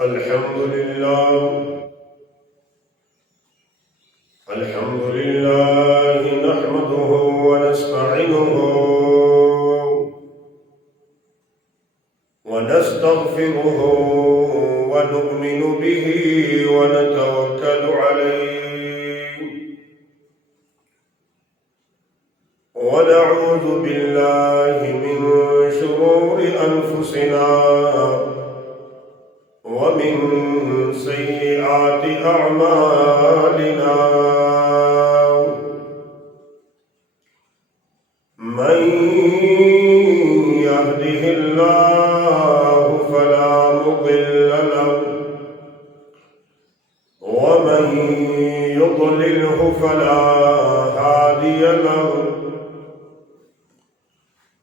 الحمد لله نحمده ونستعينه ونستغفره ونؤمن به ونتوكل عليه ونعوذ بالله من شرور أنفسنا ومن سيئات أعمالنا من يهده الله فلا مضل له ومن يضلله فلا هادي له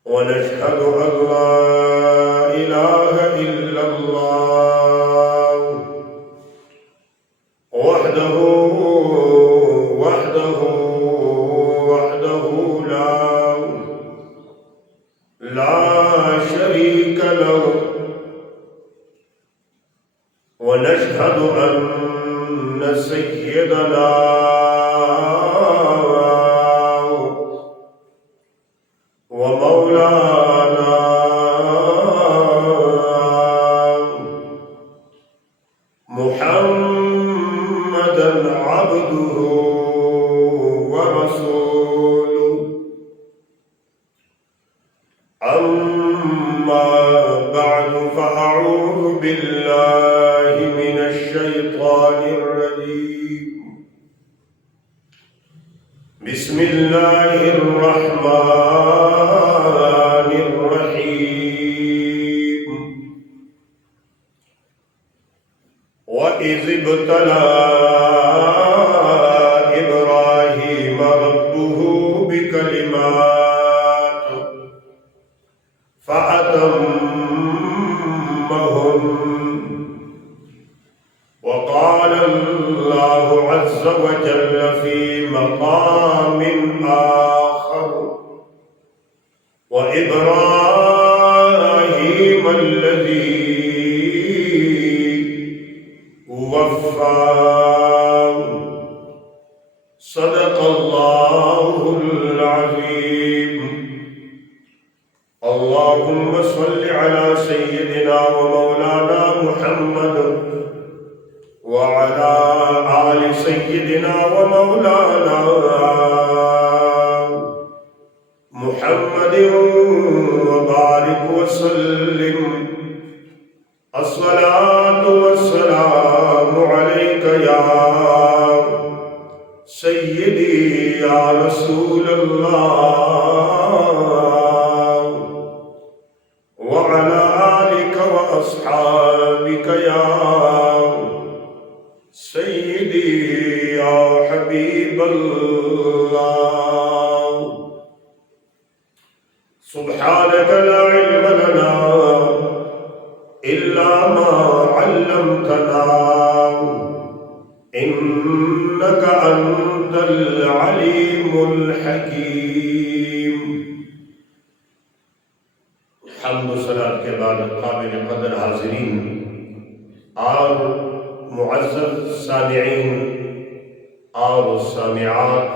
ونشهد أن لا إله إلا الله وحده لا شريك له ونشهد أن سيدنا ومولانا محمدا عبده ورسوله أما بعد فأعوذ بالله من الشيطان الرجيم بسم الله الرحمن الرحيم وإذ ابتلى إبراهيم ربه بكلمات فأتمهم وقال الله عز وجل في مقام آخر وإبراهيم الذي وفى صدق الله العظيم اللهم صل على سيدنا ومولانا محمد وعلى آل سيدنا ومولانا محمد وبارك وسلم الصلاة والسلام عليك يا سيدي يا رسول الله وعلى آلك وأصحابك يا سيدي يا حبيب الله سبحانك لا علم لنا إلا ما علمتنا إنك أنت العليم الحكيم حمد و صلاۃ کے بعد قابل قدر حاضرین اور معزز سامعین اور سامعات،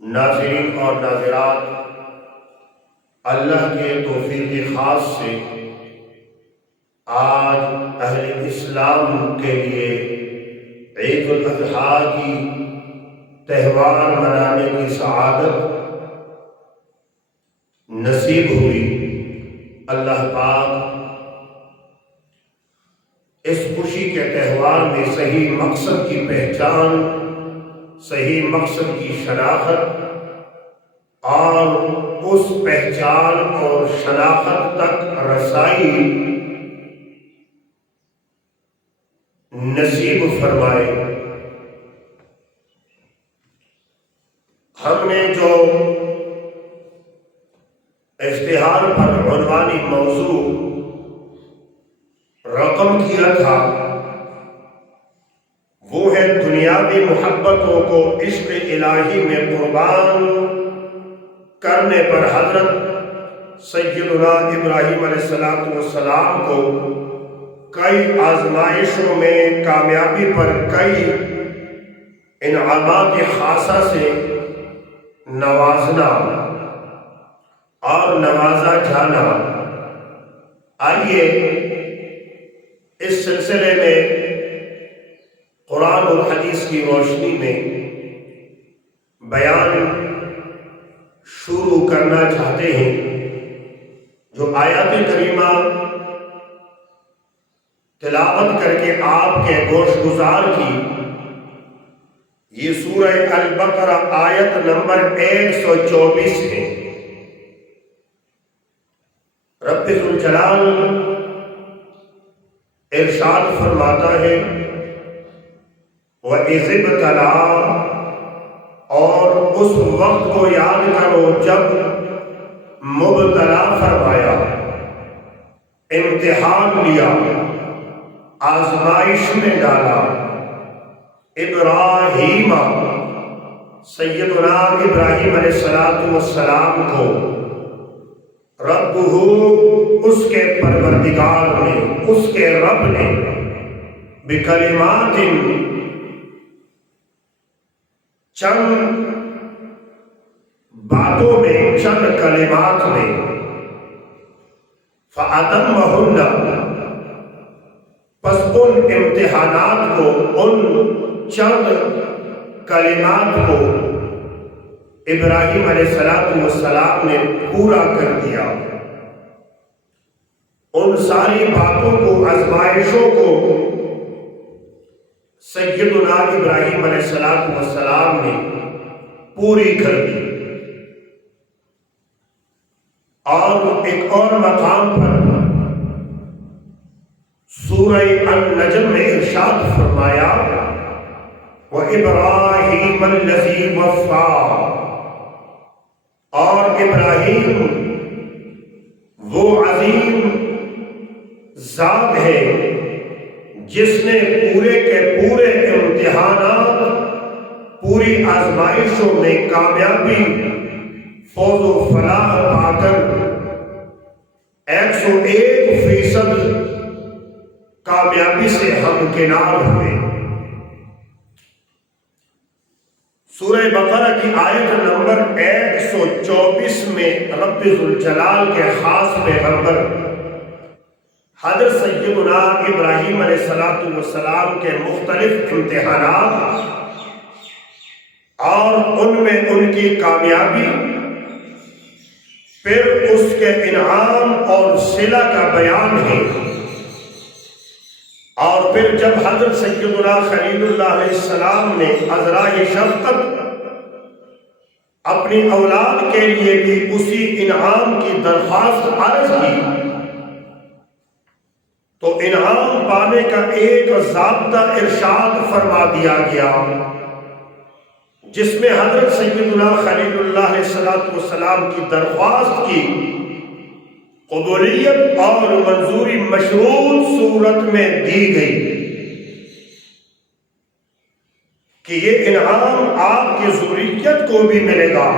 ناظرین اور ناظرات، اللہ کے توفیق خاص سے آج اہل اسلام کے لیے عید الاضحیٰ کی تہوار منانے کی سعادت نصیب ہوئی۔ اللہ پاک اس خوشی کے تہوار میں صحیح مقصد کی پہچان، صحیح مقصد کی شناخت اور اس پہچان اور شناخت تک رسائی نصیب فرمائے۔ ہم نے جو اشتہار پر عنوانی موضوع رقم کیا تھا وہ ہے دنیاوی محبتوں کو عشق الہی میں قربان کرنے پر حضرت سیدنا ابراہیم علیہ السلام کو کئی آزمائشوں میں کامیابی پر کئی انعامات خاصہ سے نوازنا اور نوازا جانا۔ آئیے اس سلسلے میں قرآن اور حدیث کی روشنی میں بیان شروع کرنا چاہتے ہیں۔ جو آیات کریمہ تلاوت کر کے آپ کے گوش گزار کی، یہ سورہ البقرہ آیت نمبر 124 ہے۔ رب ذوالجلال ارشاد فرماتا ہے وَإِذِ ابْتَلَىٰ، اور اس وقت کو یاد کرو جب مبتلا فرمایا، امتحان لیا، آزمائش میں ڈالا، ابراہیم، سیدنا ابراہیم علیہ السلام کو، ربہ، اس کے پروردگار نے، اس کے رب نے، بکلمات، چند باتوں میں، چند کلمات میں، فَأَتَمَّهُنَّ، پس ان امتحانات کو، ان چند کلمات کو ابراہیم علیہ السلام نے پورا کر دیا۔ ان ساری باتوں کو، آزمائشوں کو سیدنا ابراہیم علیہ السلام نے پوری کر دی۔ اور ایک اور مقام پر سورہ النجم میں ارشاد فرمایا وَإِبْرَاهِيمَ الَّذِي وَفَّىٰ، اور ابراہیم وہ عظیم ذات ہے جس نے پورے کے پورے امتحانات، پوری آزمائشوں میں کامیابی، فوز و فلاح پا کر 101% کامیابی سے ہمکنار ہوئے۔ سورہ بقرہ کی آیت نمبر 124 میں رب ذوالجلال کے خاص پیغمبر حضرت سیدنا ابراہیم علیہ السلام کے مختلف امتحانات اور ان میں ان کی کامیابی، پھر اس کے انعام اور صلہ کا بیان ہے۔ اور پھر جب حضرت سیدنا خلیل اللہ علیہ السلام نے عذرائے شفقت اپنی اولاد کے لیے بھی اسی انعام کی درخواست عرض کی، تو انعام پانے کا ایک ضابطہ ارشاد فرما دیا گیا، جس میں حضرت سیدنا خلیل اللہ علیہ السلام کی درخواست کی قبولیت اور منظوری مشروط صورت میں دی گئی کہ یہ انعام آپ کی ذریت کو بھی ملے گا،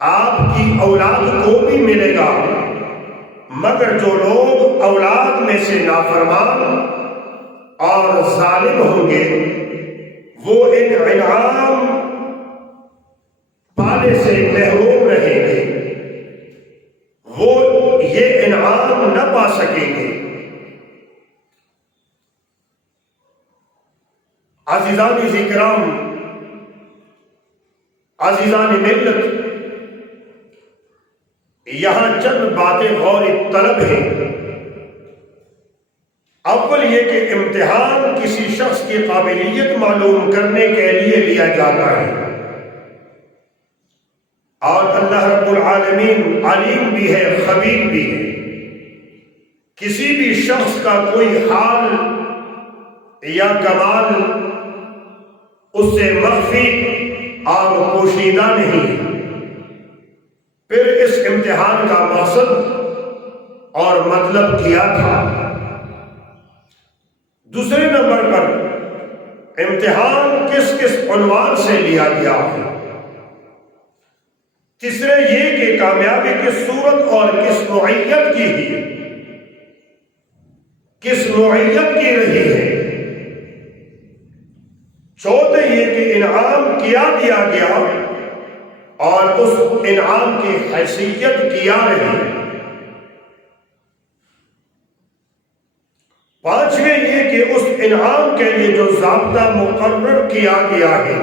آپ کی اولاد کو بھی ملے گا، مگر جو لوگ اولاد میں سے نافرمان اور ظالم ہوں گے وہ ان انعام پانے سے محروم رہیں گے، وہ یہ انعام نہ پا سکیں گے۔ عزیزان ذکرام، عزیزان ملت، یہاں چند باتیں غور طلب ہیں۔ اول یہ کہ امتحان کسی شخص کی قابلیت معلوم کرنے کے لیے لیا جاتا ہے، اور اللہ رب العالمین علیم بھی ہے، خبیر بھی ہے۔ کسی بھی شخص کا کوئی حال یا کمال اس سے مخفی اور پوشیدہ نہیں۔ پھر اس امتحان کا مقصد اور مطلب کیا تھا؟ دوسرے نمبر پر امتحان کس کس عنوان سے لیا گیا ہے؟ تیسرے یہ کہ کامیابی کس صورت اور کس نوعیت کی ہے؟ کس نوعیت کی رہی ہے؟ چوتھے یہ کہ انعام کیا دیا گیا اور اس انعام کی حیثیت کیا رہی ہے۔ پانچویں یہ کہ اس انعام کے لیے جو ضابطہ مقرر کیا گیا ہے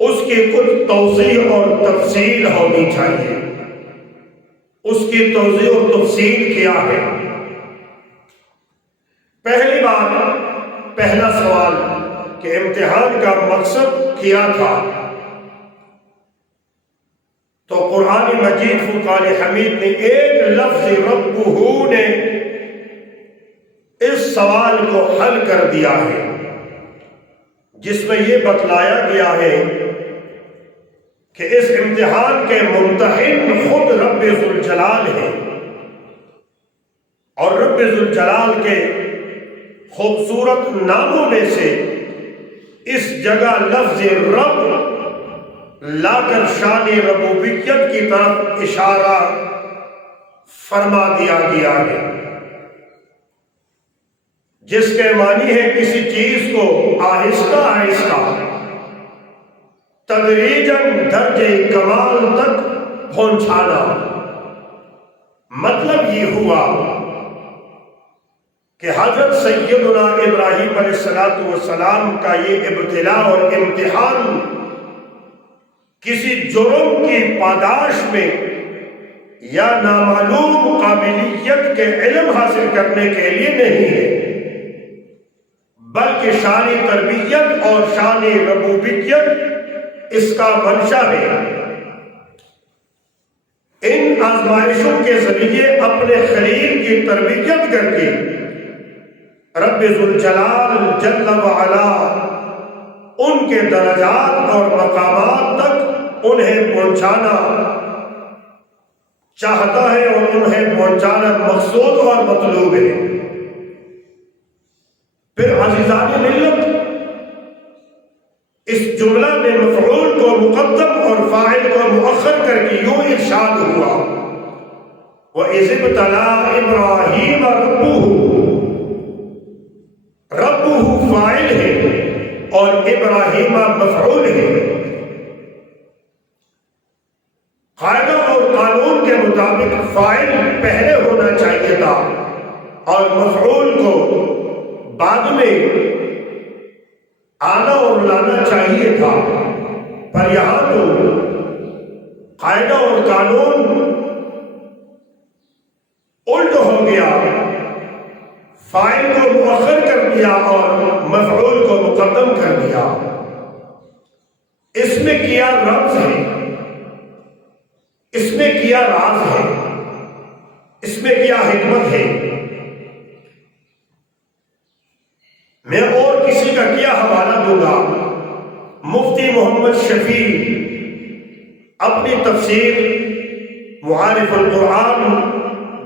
اس کی کچھ توضیح اور تفصیل ہونی چاہیے۔ اس کی توضیح اور تفصیل کیا ہے؟ پہلی بات، پہلا سوال کہ امتحان کا مقصد کیا تھا، تو قرآن مجید فرقان حمید نے ایک لفظ ربہ نے اس سوال کو حل کر دیا ہے، جس میں یہ بتلایا گیا ہے کہ اس امتحان کے ممتحن خود رب ذوالجلال ہے، اور رب ذوالجلال کے خوبصورت ناموں میں سے اس جگہ لفظ رب لا کر شان ربوبیت کی طرف اشارہ فرما دیا گیا ہے، جس کے معنی ہے کسی چیز کو آہستہ آہستہ تدریجاً درجے کمال تک پہنچانا۔ مطلب یہ ہوا کہ حضرت سیدنا ابراہیم علیہ السلام کا یہ ابتلا اور امتحان کسی جرم کی پاداش میں یا نامعلوم قابلیت کے علم حاصل کرنے کے لیے نہیں ہے، بلکہ شان تربیت اور شان ربوبیت اس کا منشا ہے۔ ان آزمائشوں کے ذریعے اپنے خلیل کی تربیت کر کے رب ذوالجلال جل وعلا ان کے درجات اور مقامات تک انہیں پہنچانا چاہتا ہے، اور انہیں پہنچانا مقصود اور مطلوب ہے۔ پھر عزیزان ملت، اس جملہ میں مفعول کو مقدم اور فاعل کو مؤخر کر کے یوں ارشاد ہوا، وَإِذِ ابْتَلَىٰ إِبْرَاهِيمَ رَبُّهُ فاعل ہے اور ابراہیم مفعول ہے۔ قاعدہ اور قانون کے مطابق فاعل پہلے ہونا چاہیے تھا اور مفعول کو بعد میں آنا اور لانا چاہیے تھا، پر یہاں تو قاعدہ اور قانون الٹ ہو گیا، فاعل کو مؤخر کر دیا اور مفعول کو مقدم کر دیا۔ اس میں کیا رمز ہے، اس میں کیا راز ہے، اس میں کیا حکمت ہے؟ میں اور کسی کا کیا حوالہ دوں گا؟ مفتی محمد شفیع اپنی تفسیر معارف القرآن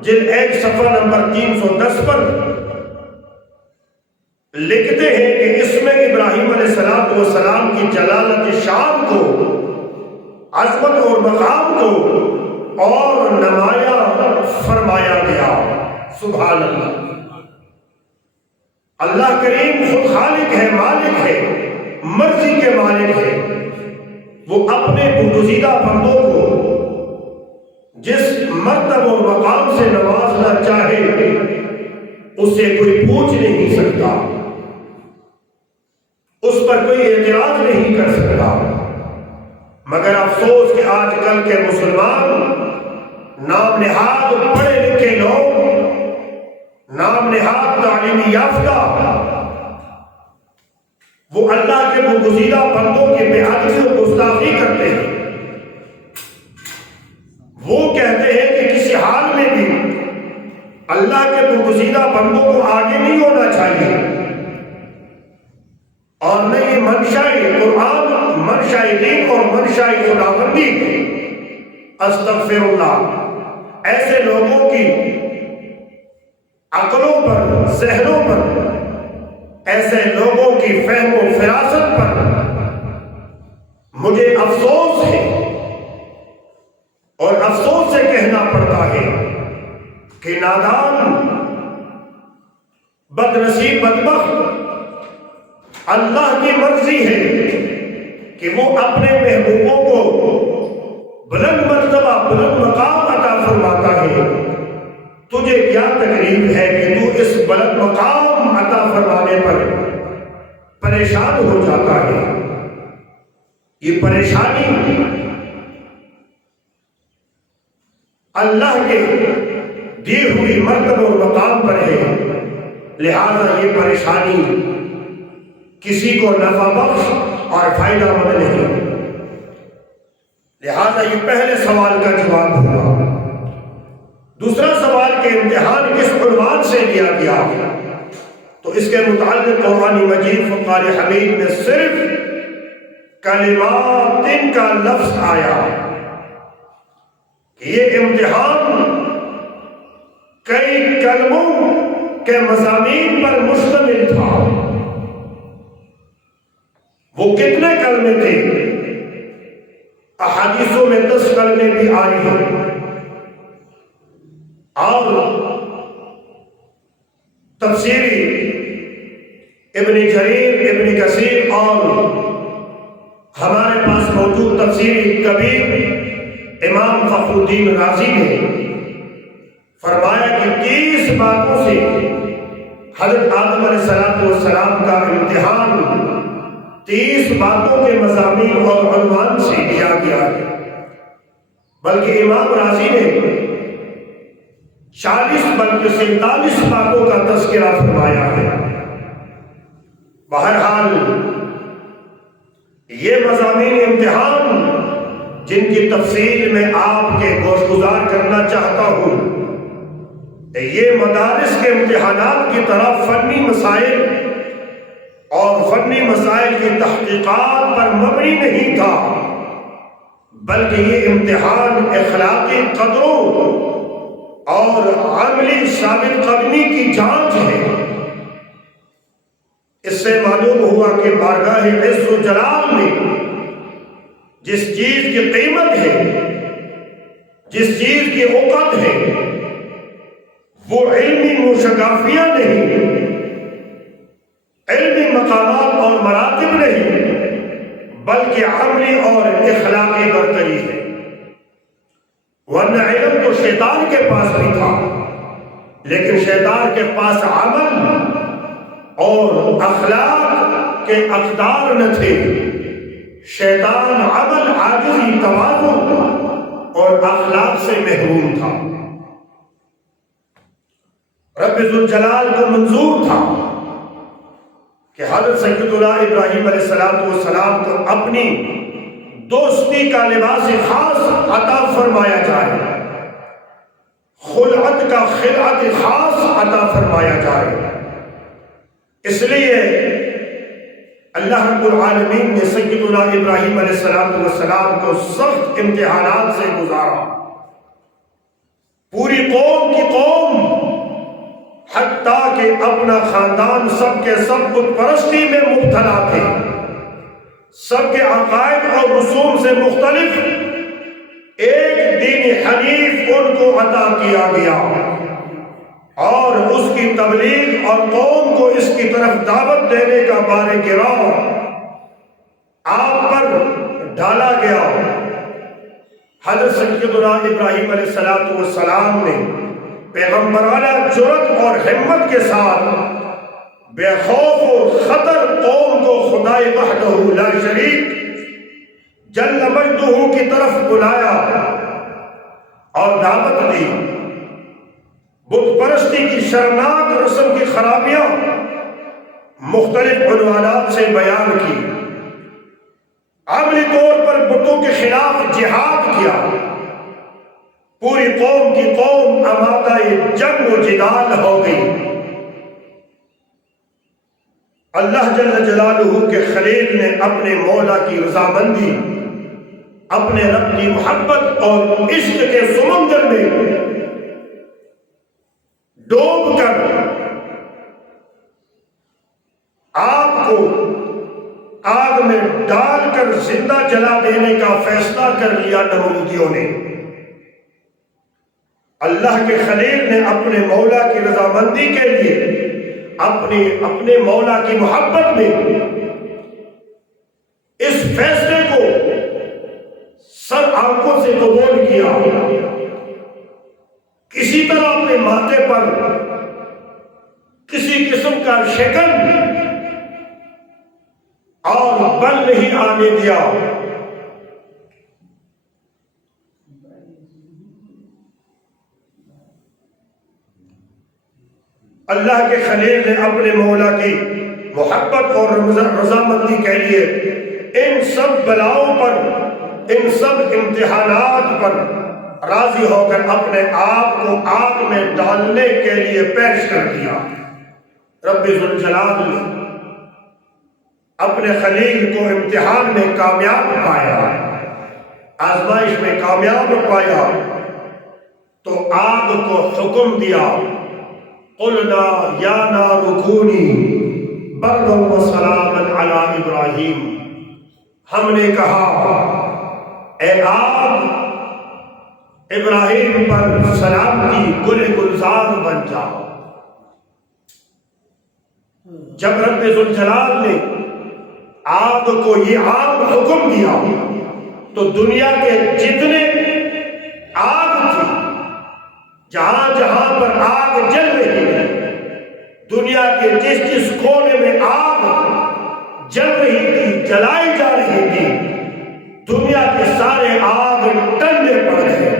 جلد 1 صفحہ نمبر 310 پر لکھتے ہیں کہ اس میں ابراہیم علیہ السلام کی جلالت شان کو، عظمت اور مقام کو اور نمایاں فرمایا گیا۔ سبحان اللہ! اللہ کریم خود خالق ہے، مالک ہے، مرضی کے مالک ہے۔ وہ اپنے برگزیدہ بندوں کو جس مرتبہ اور مقام سے نوازنا چاہے اسے کوئی پوچھ نہیں سکتا، اس پر کوئی اعتراض نہیں کر سکتا۔ مگر افسوس کہ آج کل کے مسلمان نام نہاد پڑھے لکھے لوگ، نام نہاد تعلیمی یافتہ، وہ اللہ کے برگزیدہ بندوں کی بے ادبی و گستاخی کرتے ہیں۔ وہ کہتے ہیں کہ کسی حال میں بھی اللہ کے برگزیدہ بندوں کو آگے نہیں ہونا چاہیے، اور نہ یہ منشاء قرآن، منشاء دین اور منشاء خداوندی ہے۔ استغفر اللہ! ایسے لوگوں کی عقلوں پر، ذہنوں پر، ایسے لوگوں کی فہم و فراست پر مجھے افسوس ہے، اور افسوس سے کہنا پڑتا ہے کہ نادان بدنصیب بدبخت، اللہ کی مرضی ہے کہ وہ اپنے محبوبوں کو بلند مرتبہ بلند مقام عطا فرماتا ہے۔ تجھے کیا تکلیف ہے کہ تو اس بلند مقام عطا فرمانے پر پریشان ہو جاتا ہے؟ یہ پریشانی اللہ کے دی ہوئی مرتبہ اور مقام پر ہے، لہذا یہ پریشانی کسی کو نفع بخش اور فائدہ مند نہیں۔ لہذا یہ پہلے سوال کا جواب ہوا۔ دوسرا سوال کہ امتحان کس عنوان سے لیا گیا، تو اس کے متعلق قرآن مجید فرقان حمید میں صرف کلمات کا لفظ آیا کہ یہ امتحان کئی کلموں کے مضامین پر مشتمل تھا۔ وہ کتنے کلمے تھے؟ احادیثوں میں 10 کلمے بھی آئے ہیں، اور تفسیری ابن جریر، ابن کثیر اور ہمارے پاس موجود تفسیری کبیر امام فخر الدین رازی نے فرمایا کہ 30 باتوں سے حضرت آدم علیہ السلام کا امتحان 30 باتوں کے مضامین اور عنوان سے لیا گیا ہے، بلکہ امام رازی نے 40 بلکہ 47 باتوں کا تذکرہ فرمایا ہے۔ بہرحال یہ مضامین امتحان جن کی تفصیل میں آپ کے گوش گزار کرنا چاہتا ہوں، یہ مدارس کے امتحانات کی طرح فنی مسائل اور فنی مسائل کی تحقیقات پر مبنی نہیں تھا، بلکہ یہ امتحان اخلاقی قدروں اور عملی ثابت قدمی کی جانچ ہے۔ اس سے معلوم ہوا کہ بارگاہ عز و جلال میں جس چیز کی قیمت ہے، جس چیز کی اوقات ہے، وہ علمی موشگافیاں نہیں، علمی مقامات اور مراتب نہیں، بلکہ عملی اور اخلاقی برتری ہے۔ ورنہ علم تو شیطان کے پاس بھی تھا، لیکن شیطان کے پاس عمل اور اخلاق کے اقدار نہ تھے۔ شیطان عمل، عاجزی، تواضع اور اخلاق سے محروم تھا۔ رب ذوالجلال کو منظور تھا کہ حضرت سیدنا ابراہیم علیہ السلام کو اپنی دوستی کا لباس خاص عطا فرمایا جائے، خلعت کا خلعت خاص عطا فرمایا جائے۔ اس لیے اللہ رب العالمین نے سیدنا ابراہیم علیہ السلام کو سخت امتحانات سے گزارا۔ پوری قوم کی قوم، حتیٰ کہ اپنا خاندان سب کے سب بت پرستی میں مبتلا تھے، سب کے عقائد اور رسوم سے مختلف ایک دین حنیف ان کو عطا کیا گیا، اور اس کی تبلیغ اور قوم کو اس کی طرف دعوت دینے کا بار گراں آپ پر ڈالا گیا۔ حضرت سیدنا ابراہیم علیہ السلام نے پیغمبرانہ جرأت اور ہمت کے ساتھ بے خوف و خطر قوم کو خدائے وحدہ لا شریک جل مجدہ کی طرف بلایا اور دعوت دی۔ بت پرستی کی شرمناک رسم کی خرابیاں مختلف عنوانات سے بیان کی، عملی طور پر بتوں کے خلاف جہاد کیا۔ پوری قوم کی قوم آمادہ جنگ و جدال ہو گئی۔ اللہ جل جلالہ کے خلیل نے اپنے مولا کی رضامندی، اپنے رب کی محبت اور عشق کے سمندر میں ڈوب کر آپ کو آگ میں ڈال کر زندہ جلا دینے کا فیصلہ کر لیا نمرودیوں نے۔ اللہ کے خلیل نے اپنے مولا کی رضامندی کے لیے اپنے مولا کی محبت میں اس فیصلے کو سر آنکھوں سے قبول کیا، کسی طرح اپنے ماتھے پر کسی قسم کا شکن اور بل نہیں آنے دیا۔ اللہ کے خلیل نے اپنے مولا کی محبت اور رضامندی کے لیے ان سب بلاؤں پر، ان سب امتحانات پر راضی ہو کر اپنے آپ کو آگ میں ڈالنے کے لیے پیش کر دیا۔ رب ذوالجلال نے اپنے خلیل کو امتحان میں کامیاب پایا، آزمائش میں کامیاب پایا تو آگ کو حکم دیا، قلنا یا نار کونی بردا وسلاما علی ابراہیم، ہم نے کہا اے آگ ابراہیم پر سلامتی گل گلزار بن جاؤ۔ جب رب ذوالجلال نے آگ کو یہ آگ حکم دیا تو دنیا کے جتنے آگ تھی، جہاں جہاں پر آگ جل رہی ہے، دنیا کے جس کونے میں آگ جل رہی تھی، جلائی جا رہی تھی، دنیا کے سارے آگ ٹنڈے پڑ رہے،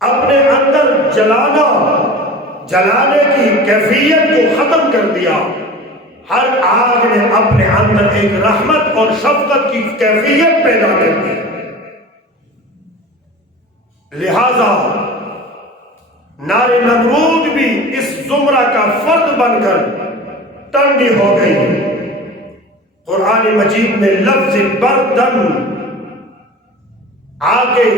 اپنے اندر جلانے کی کیفیت کو ختم کر دیا۔ ہر آگ نے اپنے اندر ایک رحمت اور شفقت کی کیفیت پیدا کر دی، لہذا نار نمرود بھی اس زمرہ کا فرد بن کر ٹنڈی ہو گئی۔ قرآن مجید میں لفظ بردن آگے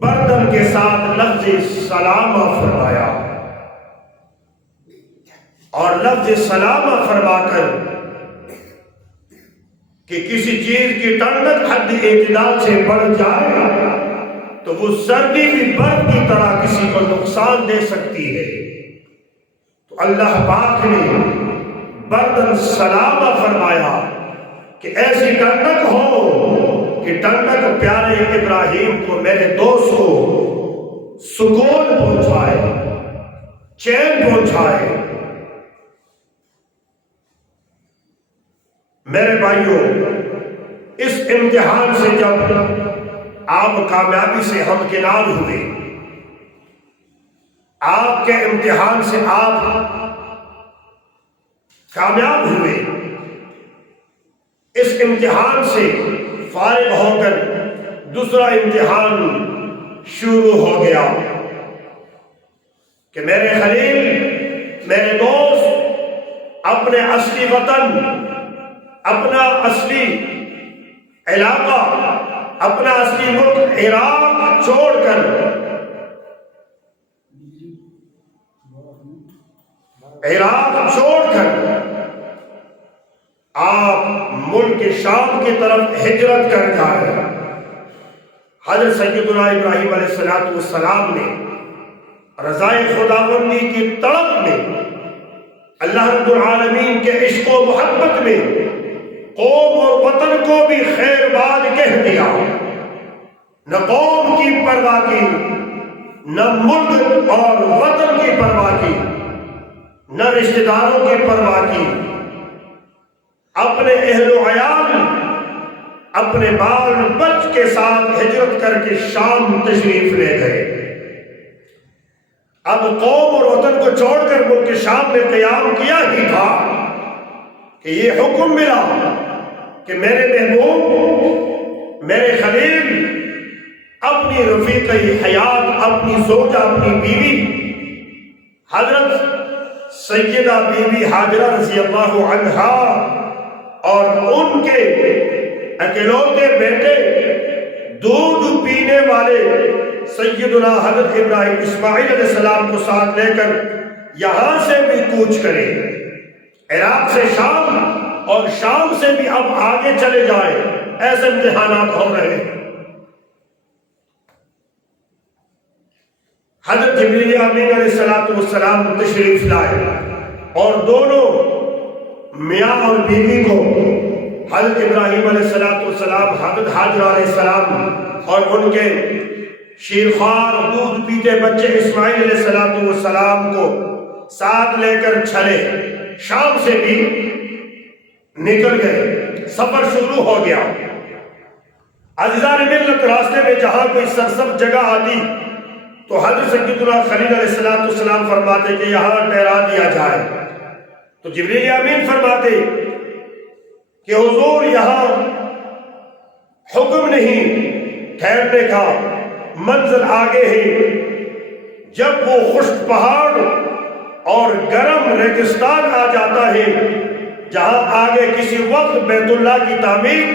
بردن کے ساتھ لفظ سلامہ فرمایا، اور لفظ سلامہ فرما کر کہ کسی چیز کی ٹھنڈک حد اعتدال سے بڑھ جائے تو وہ سردی بھی برف کی طرح کسی کو نقصان دے سکتی ہے، تو اللہ پاک نے بردن سلامہ فرمایا کہ ایسی ٹھنڈک ہو کہ ٹھنڈک پیارے ابراہیم کو، میرے دوست کو سکون پہنچائے، چین پہنچائے۔ میرے بھائیوں، اس امتحان سے جب آپ کامیابی سے ہمکنار ہوئے، آپ کے امتحان سے آپ کامیاب ہوئے، اس امتحان سے فارغ ہو کر دوسرا امتحان شروع ہو گیا کہ میرے خلیل، میرے دوست، اپنے اصلی وطن، اپنا اصلی علاقہ، اپنا اصلی ملک عراق چھوڑ کر آپ ملک شام کی طرف ہجرت کر جائے۔ حضرت سیدنا ابراہیم علیہ السلام نے رضائے خداوندی کی طلب میں، اللہ رب العالمین کے عشق و محبت میں قوم اور وطن کو بھی خیر باد کہہ دیا، نہ قوم کی پرواہ کی، نہ ملک اور وطن کی پرواہ کی، نہ رشتہ داروں کی پرواہ کی، اپنے اہل و عیال، اپنے بال بچ کے ساتھ ہجرت کر کے شام تشریف لے گئے۔ اب قوم اور وطن کو چھوڑ کر ملک شام میں قیام کیا ہی تھا کہ یہ حکم ملا کہ میرے محبوب، میرے خلیل، اپنی رفیق حیات، اپنی زوجہ، اپنی بیوی حضرت سیدہ بی بی حاجرہ رضی اللہ عنہا اور ان کے اکلوتے بیٹے، دودھ پینے والے سیدنا حضرت ابراہیم اسماعیل علیہ السلام کو ساتھ لے کر یہاں سے بھی کوچ کرے، عراق سے شام اور شام سے بھی اب آگے چلے جائے۔ ایسے امتحانات ہو رہے ہیں۔ حضرت جبریل امین علیہ السلام تشریف لائے اور دونوں میاں اور بیوی کو حضرت ابراہیم علیہ السلام، حضرت حاجرہ علیہ السلام اور ان کے شیرخوار دودھ پیتے بچے اسماعیل علیہ السلام کو ساتھ لے کر چلے، شام سے بھی نکل گئے، سفر شروع ہو گیا۔ عزیزان ملت راستے میں جہاں کوئی سرسبز جگہ آتی تو حضرت سیدنا خلیل علیہ السلام فرماتے کہ یہاں ٹھہرا دیا جائے، تو جبریل امین فرماتے کہ حضور یہاں حکم نہیں ٹھہرنے کا، منزل آگے ہے۔ جب وہ خشک پہاڑ اور گرم ریگستان آ جاتا ہے جہاں آگے کسی وقت بیت اللہ کی تعمیر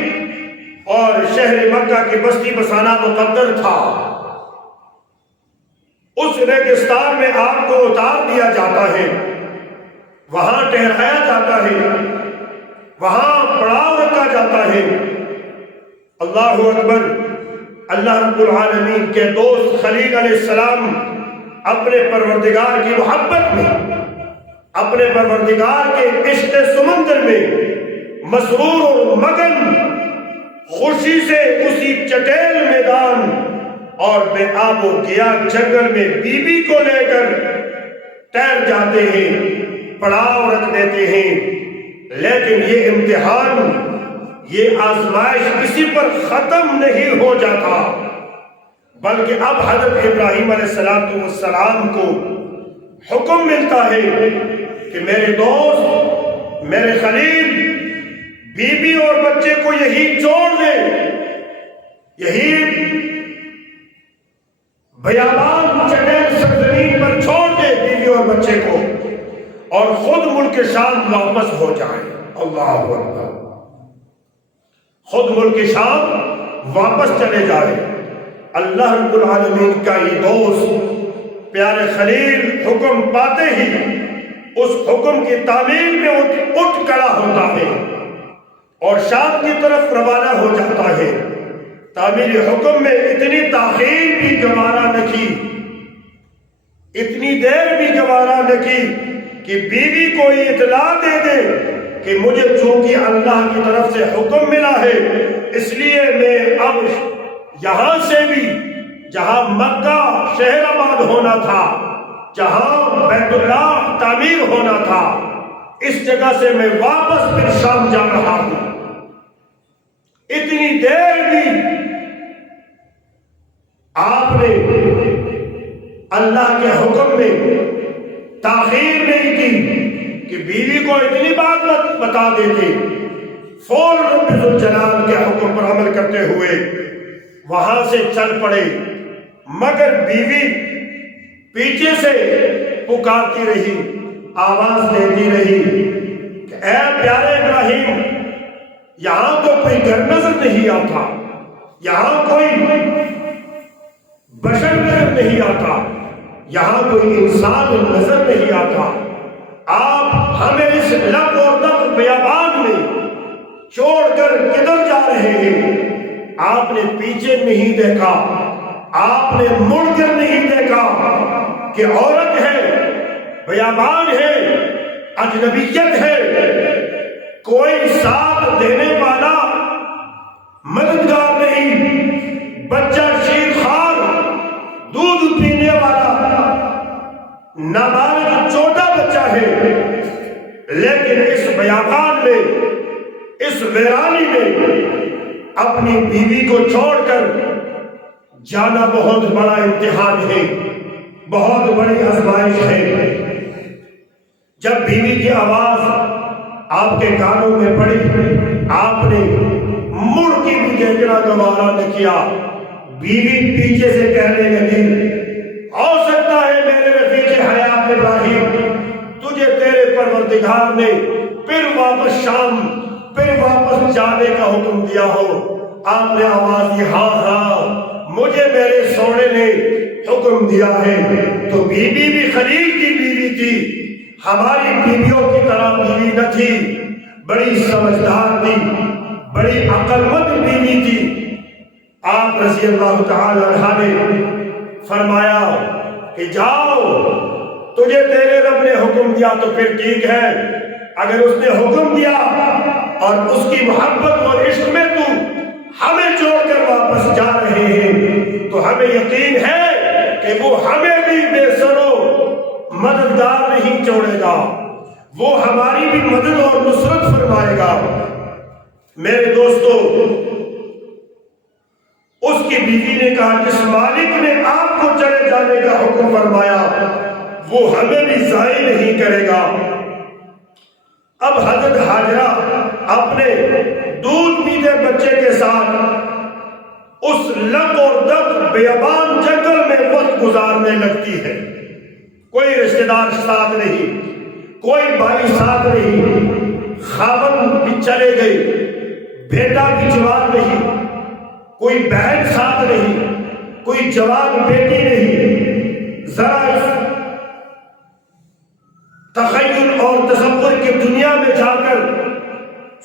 اور شہر مکہ کی بستی بسانا مقدر تھا، اس ریگستان میں آپ کو اتار دیا جاتا ہے، وہاں ٹھہرایا جاتا ہے، وہاں پڑاؤ رکھا جاتا ہے۔ اللہ اکبر! اللہ رب العالمین کے دوست خلیل علیہ السلام اپنے پروردگار کی محبت میں، اپنے پروردگار کے عشق سمندر میں مسرور اور مگن خوشی سے اسی چٹیل میدان اور بے آب و گیا جنگل میں بیوی کو لے کر ٹہر جاتے ہیں، پڑاؤ رکھ دیتے ہیں۔ لیکن یہ امتحان، یہ آزمائش کسی پر ختم نہیں ہو جاتا، بلکہ اب حضرت ابراہیم علیہ السلام کو حکم ملتا ہے کہ میرے دوست، میرے خلیل، بیوی اور بچے کو یہی چھوڑ دے، یہی بیابان چٹیل سرزمین پر چھوڑ دے بیوی اور بچے کو، اور خود ملک شام واپس ہو جائے۔ اللہ اکبر! خود ملک شام واپس چلے جائے۔ اللہ رب العالمین کا یہ دوست پیارے خلیل حکم پاتے ہی اس حکم کی تعمیل میں اٹھ کھڑا ہوتا ہے اور شام کی طرف روانہ ہو جاتا ہے۔ تعمیل حکم میں اتنی تاخیر بھی گوارا نہ کی، اتنی دیر بھی گوارا نہ کی کہ بیوی کو یہ اطلاع دے دے کہ مجھے چونکہ اللہ کی طرف سے حکم ملا ہے، اس لیے میں اب یہاں سے بھی، جہاں مکہ شہر آباد ہونا تھا، جہاں بیت اللہ تعمیر ہونا تھا، اس جگہ سے میں واپس پھر شام جا رہا ہوں۔ اتنی دیر بھی آپ نے اللہ کے حکم میں تاخیر نہیں کی کہ بیوی کو اتنی بات بتا دیتے، فوراً رب ذوالجلال کے حکم پر عمل کرتے ہوئے وہاں سے چل پڑے، مگر بیوی پیچھے سے پکارتی رہی، آواز دیتی رہی کہ اے پیارے ابراہیم، یہاں تو کوئی گھر نظر نہیں آتا، یہاں کوئی بشر نظر نہیں آتا، یہاں کوئی انسان نظر نہیں آتا، آپ ہمیں اس لب اور دب بیابان میں چھوڑ کر کدھر جا رہے ہیں؟ آپ نے پیچھے نہیں دیکھا، آپ نے مڑ کر نہیں دیکھا کہ عورت ہے، بیابان ہے، اجنبیت ہے، کوئی ساتھ دینے والا مددگار نہیں، بچہ شیرخوار دودھ پینے والا نابالغ چھوٹا بچہ ہے، لیکن اس بیابان میں، اس ویرانی میں اپنی بیوی کو چھوڑ کر جانا بہت بڑا امتحان ہے، بہت بڑی آزمائش ہے۔ جب بیوی کی آواز آپ کے کانوں میں پڑی، آپ نے مڑ کے بھی دیکھنا گوارا نہ کیا، بیوی پیچھے سے کہنے لگی، ہو سکتا ہے میرے رفیق حیات ابراہیم، تجھے تیرے پروردگار نے پھر واپس شام، پھر واپس جانے کا حکم دیا ہو۔ آپ نے آواز دی، ہاں ہاں مجھے میرے سونے نے حکم دیا ہے۔ تو بیوی بھی خلیل کی بیوی تھی، ہماری بیویوں کی طرح بیوی نہ تھی، بڑی سمجھدار تھی، بڑی عقل مند بیوی تھی۔ آپ رضی اللہ تعالی عنہ نے فرمایا کہ کہ جاؤ، تجھے تیرے رب نے حکم دیا تو پھر ٹھیک ہے، اگر اس نے حکم دیا اور اس کی محبت اور عشق میں تو ہمیں چھوڑ کر واپس جا رہے ہیں تو ہمیں یقین ہے کہ وہ ہمیں بھی بے سرو مددگار نہیں چھوڑے گا، وہ ہماری بھی مدد اور نصرت فرمائے گا۔ میرے دوستو، اس کی بیوی نے کہا جس مالک نے آپ کو چلے جانے کا حکم فرمایا وہ ہمیں بھی ضائع نہیں کرے گا۔ اب حضرت ہاجرہ اپنے دودھ پیتے بچے کے ساتھ اس لگ اور دگ بیابان جنگل میں وقت گزارنے لگتی ہے۔ کوئی رشتہ دار ساتھ نہیں، کوئی بھائی ساتھ نہیں، خاوند بھی چلے گئے، بیٹا بھی جوان نہیں، کوئی بہن ساتھ نہیں، کوئی جوان بیٹی نہیں۔ ذرا اس تخیل اور تصور کی دنیا میں جا کر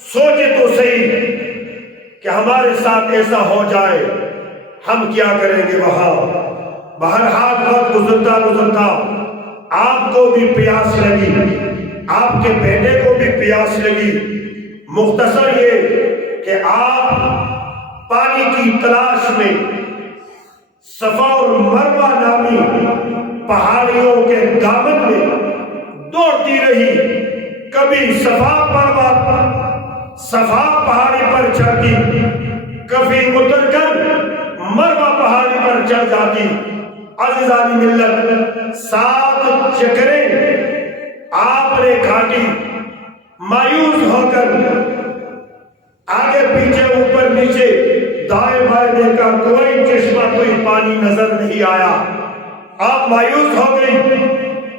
سوچے تو صحیح کہ ہمارے ساتھ ایسا ہو جائے، ہم کیا کریں گے وہاں؟ بہرحال وقت گزرتا گزرتا آپ کو بھی پیاس لگی، آپ کے بیٹے کو بھی پیاس لگی۔ مختصر یہ کہ آپ پانی کی تلاش میں صفا اور مروہ نامی پہاڑیوں کے دامن میں دوڑتی رہی، کبھی صفا پہاڑی پر چڑھتی، کبھی اتر کر مروہ پہاڑی پر چڑھ جاتی۔ عزیزان ملت، 7 چکریں آپ نے کاٹی، مایوس ہو کر آگے پیچھے اوپر نیچے دائیں بائیں دیکھا، کوئی چشمہ کوئی پانی نظر نہیں آیا۔ آپ مایوس ہو گئی،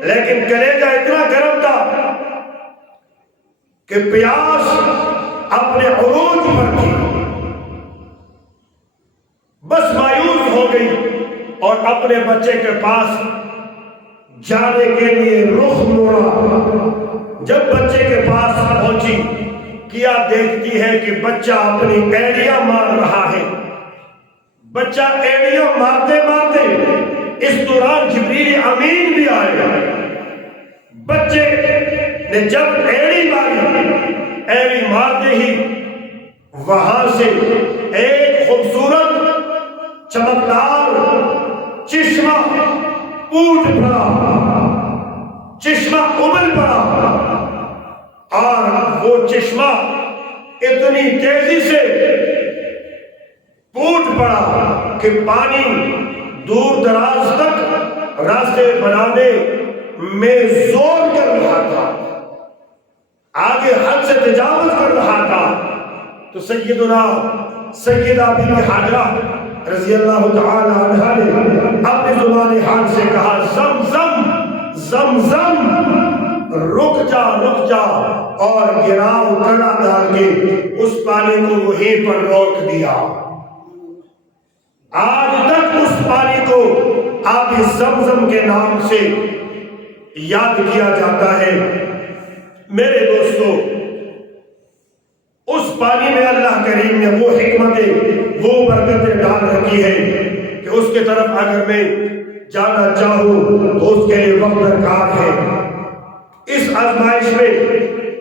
لیکن کلیجہ اتنا گرم تھا کہ پیاس اپنے عروج پر تھی، بس مایوس ہو گئی اور اپنے بچے کے پاس جانے کے لیے رخ موڑا۔ جب بچے کے پاس پہنچی، کیا دیکھتی ہے کہ بچہ اپنی ایڑیاں مار رہا ہے۔ بچہ ایڑیاں مارتے مارتے، اس دوران جبریل امین بھی آئے۔ بچے نے جب ایڑی ماری، ایڑی مارتے ہی وہاں سے ایک خوبصورت چمکدار چشمہ پھوٹ پڑا، چشمہ ابل پڑا، اور وہ چشمہ اتنی تیزی سے پھوٹ پڑا کہ پانی دور دراز تک راستے بنانے میں زور کر رہا تھا، آگے حد سے تجاوز کر رہا تھا۔ تو سیدہ بی بی ہاجرہ رضی اللہ تعالی عنہا نے اپنی زبان حال سے کہا، زمزم زمزم، رک جا، اور گراؤ کڑا ڈال کے اس پانی کو وہیں پر روک دیا۔ آج تک اس پانی کو آب زمزم کے نام سے یاد کیا جاتا ہے۔ میرے دوستو، اس پانی میں اللہ کریم نے وہ حکمتیں، وہ برکتیں ڈال رکھی ہے کہ اس کے طرف اگر میں جانا چاہوں تو اس کے لیے وقت درکار ہے۔ اس آزمائش میں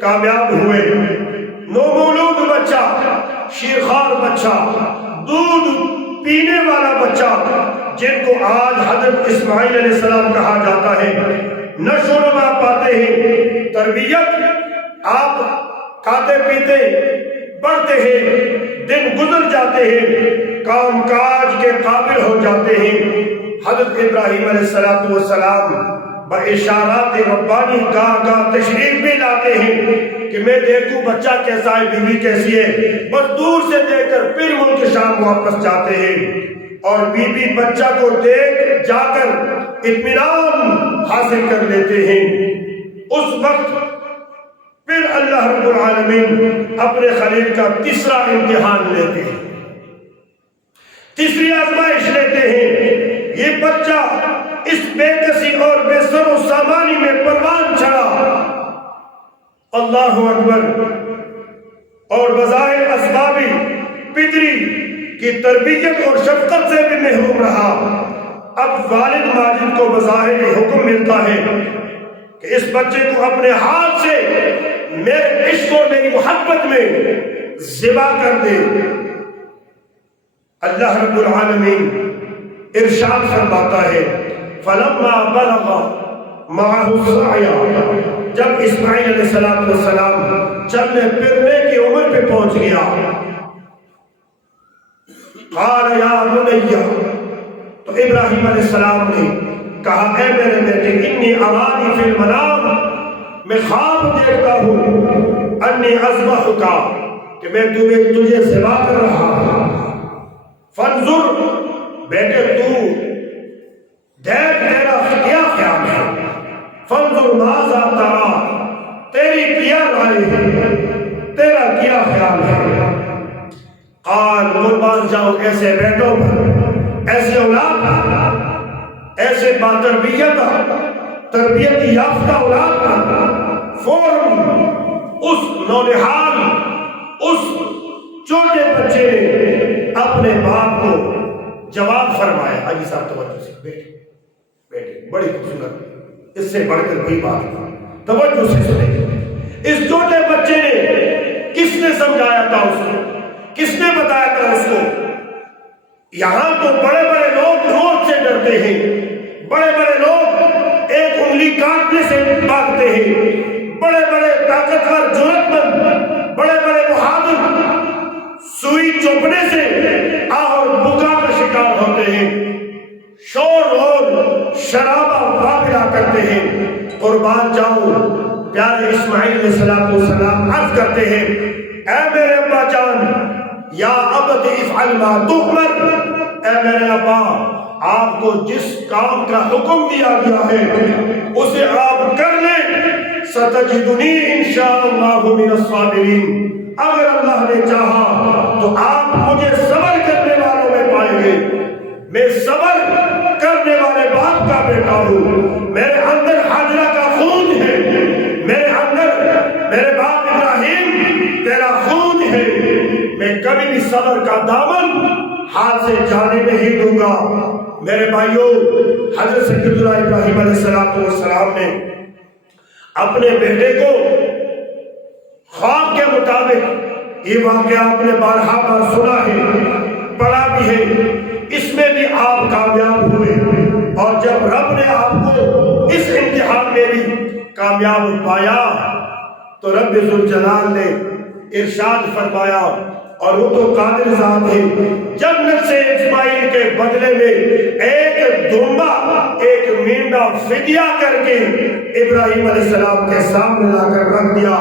کامیاب ہوئے، نومولود بچہ، شیرخوار بچہ، دودھ پینے والا بچہ، جن کو آج حضرت اسماعیل علیہ السلام کہا جاتا ہے، نشو و نما پاتے ہیں، تربیت، آپ کھاتے پیتے بڑھتے ہیں، دن گزر جاتے ہیں، کام کاج کے قابل ہو جاتے ہیں۔ حضرت ابراہیم علیہ السلام باشارات ربانی گاہ تشریف بھی لاتے ہیں کہ میں دیکھوں بچہ کیسا ہے، بیوی کیسی ہے، بس دور سے دیکھ کر پھر ملک شام واپس جاتے ہیں، اور بیوی بچہ کو دیکھ جا کر اطمینان حاصل کر لیتے ہیں۔ اس وقت پھر اللہ رب العالمین اپنے خلیل کا تیسرا امتحان لیتے ہیں، تیسری آزمائش لیتے ہیں۔ یہ بچہ اس بے کسی اور بے سر و سامانی میں پروان چڑھا، اللہ اکبر، اور بظاہر اسبابی پدری کی تربیت اور شفقت سے بھی محروم رہا، اب والد ماجد کو بظاہر یہ حکم ملتا ہے کہ اس بچے کو اپنے ہاتھ سے میرے عشق اور میری محبت میں ذبح کر دے۔ اللہ رب العالمین ارشاد فرماتا ہے فلما بلغ معه السعي، جب اسماعیل علیہ السلام چلنے پھرنے کی عمر پہ پہنچ گیا، قال یا بنی، تو ابراہیم علیہ السلام نے کہا اے میرے بیٹے، انی ارانی فی المنام، میں خواب دیکھتا ہوں، انی اذبحک، کہ میں تجھے ذبح کر رہا ہوں، فانظر، بیٹے تو دیکھ تیرا کیا خیال ہے، فانظر ماذا تری، تیری کیا رائے ہے، تیرا کیا خیال ہے۔ قال، قربان جاؤ ایسے بیٹوں پر، ایسے اولاد پر، ایسے تربیت یافتہ اولاد پر فوراً اس نونہال، اس چھوٹے بچے نے اپنے باپ کو جواب فرمایا۔ حاجی صاحب توجہ سے بیٹے بڑی خوبصورت، اس سے بڑھ کر کوئی بات نہیں، توجہ سے سنیں۔ اس چھوٹے بچے نے کس نے سمجھایا تھا اس کو، کس نے بتایا تھا اس کو؟ یہاں تو بڑے بڑے لوگ موت سے ڈرتے ہیں، بڑے بڑے لوگ ایک انگلی کاٹنے سے بھاگتے ہیں، بڑے بڑے طاقتور جرأت مند، بڑے بڑے بہادر سوئی چوبنے سے اور بکا کا شکار ہوتے ہیں، شور اور شرابہ وابلہ کرتے ہیں۔ قربان جاؤ پیارے اسماعیل علیہ السلام عرض کرتے ہیں اے میرے ابا جان، یا ابت افعل ما تؤمر، اے میرے ابا آپ کو جس کام کا حکم دیا گیا ہے اسے آپ کر لیں، ستجدنی انشاءاللہ من الصابرین، اگر اللہ نے چاہا تو آپ مجھے صبر کرنے والوں میں پائیں گے۔ میں صبر کرنے والے باپ کا بیٹا ہوں، میرے اندر حاجرہ کا خون ہے، میرے اندر میرے باپ ابراہیم تیرا خون ہے، میں کبھی بھی صبر کا دامن ہاتھ سے جانے نہیں دوں گا۔ میرے بھائیوں، حضرت سیدنا ابراہیم علیہ السلام نے اپنے بیٹے کو خواب کے مطابق، یہ واقعہ آپ نے بارہا بار سنا ہے، پڑھا بھی ہے، اس میں بھی آپ کامیاب ہوئے، اور جب رب نے آپ کو اس امتحان میں بھی کامیاب پایا تو رب ذوالجلال نے ارشاد فرمایا، اور وہ تو قادر ذات ہے، جنت سے اسماعیل کے بدلے میں ایک دمبا، ایک مینڈا فدیہ کر کے ابراہیم علیہ السلام کے سامنے لا کر رکھ دیا،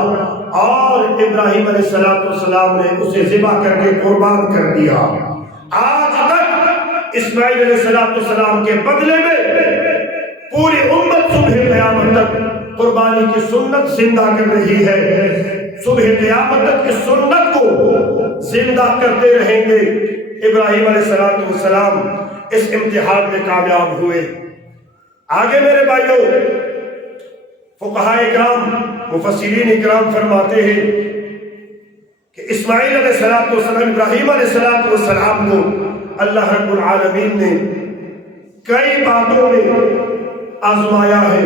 اور ابراہیم علیہ السلام نے اسے ذبح کر کے قربان کر دیا۔ آج تک اسماعیل علیہ السلام کے بدلے میں پوری امت صبح قیامت تک قربانی کی سنت زندہ کر رہی ہے، صبح قیامت تک اس سنت کو زندہ کرتے رہیں گے۔ ابراہیم علیہ السلام اس امتحان میں کامیاب ہوئے۔ آگے میرے بھائیوں، فقہاء اکرام، مفسرین اکرام فرماتے ہیں کہ اسماعیل علیہ السلام، ابراہیم علیہ السلام کو اللہ رب العالمین نے کئی باتوں میں آزمایا ہے،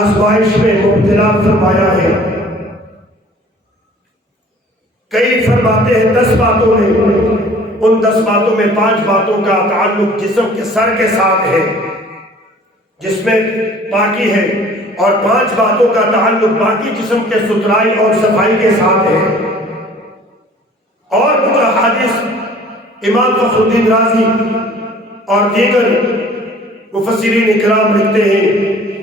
آزمائش میں مبتلا فرمایا ہے۔ کئی فرماتے ہیں 10 باتوں میں، ان 10 باتوں میں 5 باتوں کا تعلق جسم کے سر کے ساتھ ہے، جس میں پاکی ہے، اور 5 باتوں کا تعلق باقی جسم کے ستھرائی اور صفائی کے ساتھ ہے۔ اور کچھ حدیث امام فخر الدین رازی اور دیگر مفسرین اکرام لکھتے ہیں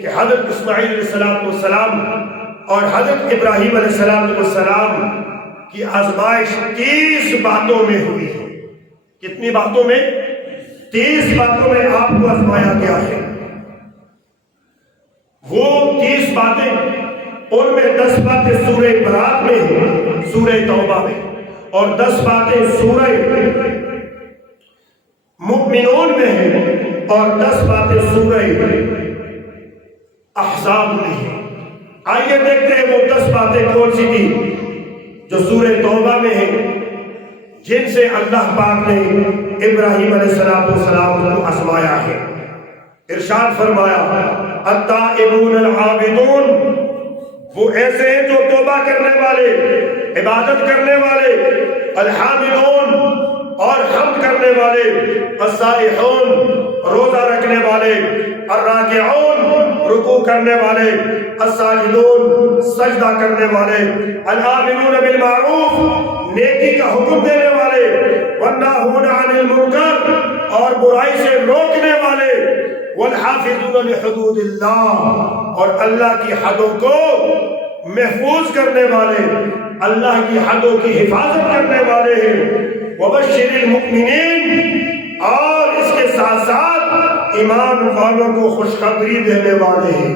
کہ حضرت اسماعیل علیہ السلام اور حضرت ابراہیم علیہ السلام کی آزمائش 30 باتوں میں ہوئی ہے۔ کتنی باتوں میں؟ 30 باتوں میں آپ کو آزمایا گیا ہے۔ وہ 30 باتیں، ان میں 10 باتیں سورہ برات میں ہیں، سورہ توبہ میں، اور 10 باتیں سورہ مؤمنون میں ہیں، اور 10 باتیں سورہ احزاب میں ہیں۔ آئیے دیکھتے ہیں وہ 10 باتیں کون سی تھی جو سورہ توبہ میں ہیں، جن سے اللہ پاک نے ابراہیم علیہ السلام کو آزمایا ہے۔ ارشاد فرمایا التائبون العابدون، وہ ایسے ہیں جو توبہ کرنے والے، عبادت کرنے والے، الحامدون اور حمد کرنے والے، السائحون روزہ رکھنے والے، الراکعون رکوع کرنے والے، الساجدون سجدہ کرنے والے، الآمرون بالمعروف نیکی کا حکم دینے والے، والناہون عن المنکر اور برائی سے روکنے والے، والحافظون لحدود اللہ اور اللہ کی حدوں کو محفوظ کرنے والے، اللہ کی حدوں کی حفاظت کرنے والے ہیں۔ وبشر المؤمنین اور اس کے ساتھ ساتھ ایمان والوں کو خوشخبری دینے والے ہیں۔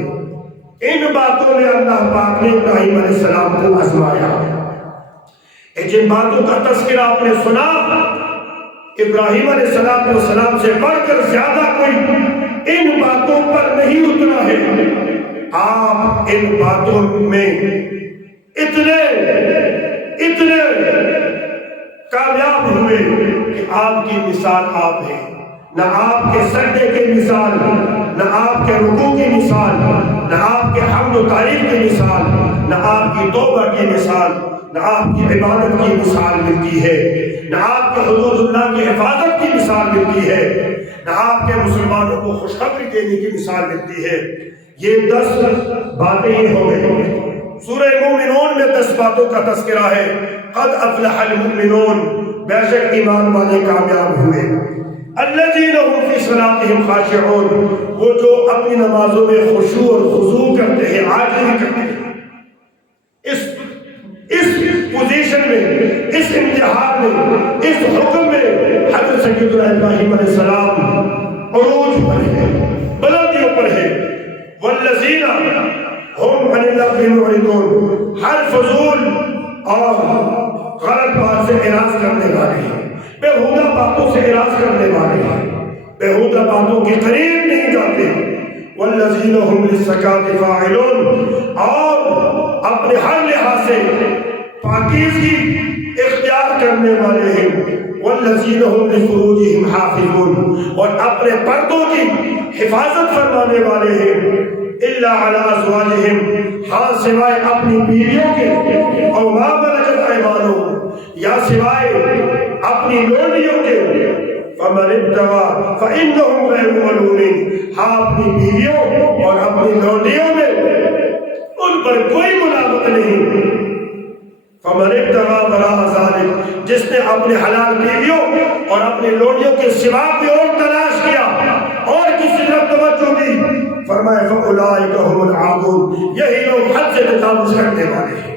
ان باتوں نے اللہ پاک نے ابراہیم علیہ السلام کو آزمایا۔ جن باتوں کا تذکرہ آپ نے سنا، ابراہیم علیہ السلام سے بڑھ کر زیادہ کوئی ان باتوں پر نہیں اترا ہے۔ آپ ان باتوں میں اتنے کامیاب ہوئے کہ آپ کی مثال آپ ہیں۔ نہ آپ کے سجدے کی مثال، نہ آپ کے رکوع کی مثال، نہ آپ کے حمد و تعریف کی مثال، نہ آپ کی توبہ کی مثال، نہ آپ کی عبادت کی مثال ملتی ہے، نہ آپ کے حدود اللہ کی حفاظت کی مثال ملتی ہے، نہ آپ کے مسلمانوں کو خوشخبری دینے کی مثال ملتی ہے۔ یہ 10 باتیں ہی ہو گئی۔ سورہ مومنون میں 10 باتوں کا تذکرہ ہے۔ قد افلح المؤمنون، بے شک ایمان والے کامیاب ہوئے۔ الذین هم فی صلاتهم خاشعون، وہ جو اپنی نمازوں میں خشوع اور خضوع کرتے ہیں، عاجزی کرتے ہیں۔ اس پوزیشن میں، اس امتحان میں، اس حکم میں حضرت سیدنا ابراہیم علیہ السلام عروج پر ہے، بلندیوں پر ہے۔ والذین ہم عن اللغو معرضون، ہر فضول اور غلط بات سے اعراض کرنے والے ہیں، بیہودہ باتوں سے اعراض کرنے والے ہیں، بیہودہ باتوں کے قریب نہیں جاتے۔ والذین هم للزکاة فاعلون، اور اپنے ہر لحاظ سے پاکیزگی اختیار کرنے والے ہیں۔ والذین هم لفروجهم حافظون، اور اپنے پردوں کی حفاظت فرمانے والے ہیں۔ الا علی ازواجہم، ہاں سوائے اپنی بیویوں کے، اور ما ملکت ایمانہم، یا سوائے اپنی لونڈیوں کے، فمن ابتغى فإنهم غیر ملومین، ہاں اپنی بیویوں اور اپنی لونڈیوں میں ان پر کوئی ملامت نہیں۔ فمن ابتغى وراء ذلك، جس نے اپنے حلال بیویوں اور اپنی لونڈیوں کے سوا کوئی اور تلاش کیا اور کسی طرف توجہ دی، فرمایا فاولئک هم العادون، یہی لوگ حد سے تجاوز کرنے والے ہیں۔